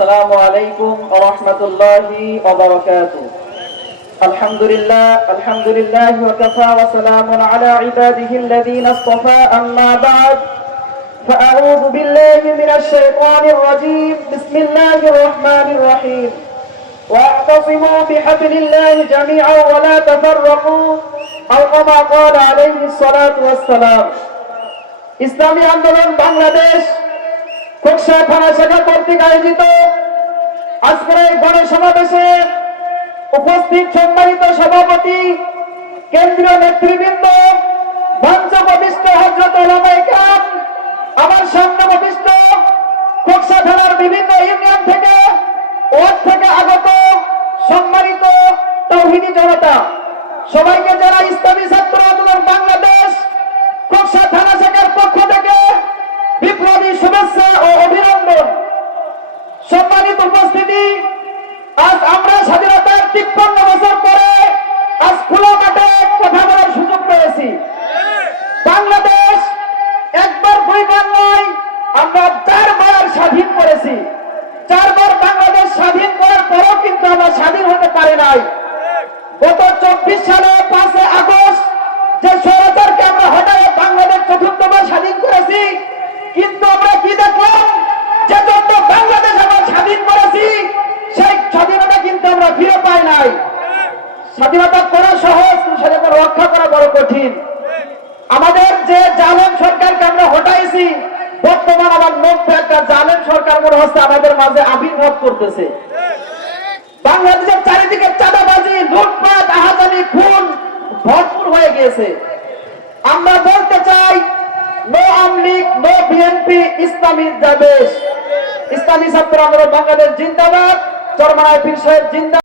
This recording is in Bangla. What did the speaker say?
السلام عليكم ورحمة الله وبركاته. الحمد لله وكفى وسلام على عباده الذين اصطفى. أما بعد فأعوذ بالله من الشيطان الرجيم. بسم الله الرحمن الرحيم. واعتصموا بحبل الله جميعا ولا تفرقوا أو كما قال عليه الصلاة والسلام. ইসলামী আন্দোলন বাংলাদেশ খোকসা থানা শাখা কর্তৃক আয়োজিত আজকের এই গণসমাবেশে উপস্থিত সম্মানিত সভাপতি, কেন্দ্রীয় নেতৃবৃন্দ, মঞ্চ উপবিষ্ট হযরত উলামায়ে কেরাম, আমার সামনে উপবিষ্ট খোকসা থানার বিভিন্ন ইউনিয়ন থেকে ওয়ার্ড থেকে আগত সম্মানিত তাওহীদি জনতা, সবাইকে যারা ইসলামী ছাত্র আন্দোলন বাংলাদেশ খোকসা থানা শাখার পক্ষ থেকে বিপ্লবী শুভেচ্ছা ও অভিনন্দন। সম্মানিত উপস্থিতি, আজ আমরা স্বাধীনতার ৫৩ বছর পরে আজ খোলা মাঠে কথা বলার সুযোগ পেয়েছি। বাংলাদেশ একবার দুইবার নয়, আমরা ৪বার স্বাধীন করেছি। ৪বার বাংলাদেশ স্বাধীন করার পরও কিন্তু আমরা স্বাধীন হতে পারি নাই। গত ২৪ সালে ৫ আগস্ট যে স্বৈরাচারকে আমরা হটাই বাংলাদেশ চতুর্থবার স্বাধীন করেছি, কিন্তু আমরা কি দেখলাম, যে যত বাংলাদেশ আমরা স্বাধীন করেছি সেই স্বাধীনতা কিন্তু আমরা ফিরে পাই নাই। স্বাধীনতা করা সহজ, স্বাধীনতা রক্ষা করা বড় কঠিন। আমাদের যে জালেম সরকারকে আমরা হটাইছি, বর্তমান আবার নতুন একটা জালেম সরকার মনে হচ্ছে আমাদের মাঝে আবির্ভাব করতেছে। বাংলাদেশের চারিদিকে চাঁদাবাজি, লুটপাট, আহাজানি, খুন ভরপুর হয়ে গিয়েছে। আমরা বলতে চাই, no Awami League, no BNP, ইসলামী দেশ। ইসলামী ছাত্র আন্দোলন বাংলাদেশ জিন্দাবাদ। চরমনায় পীর সাহেব জিন্দাবাদ।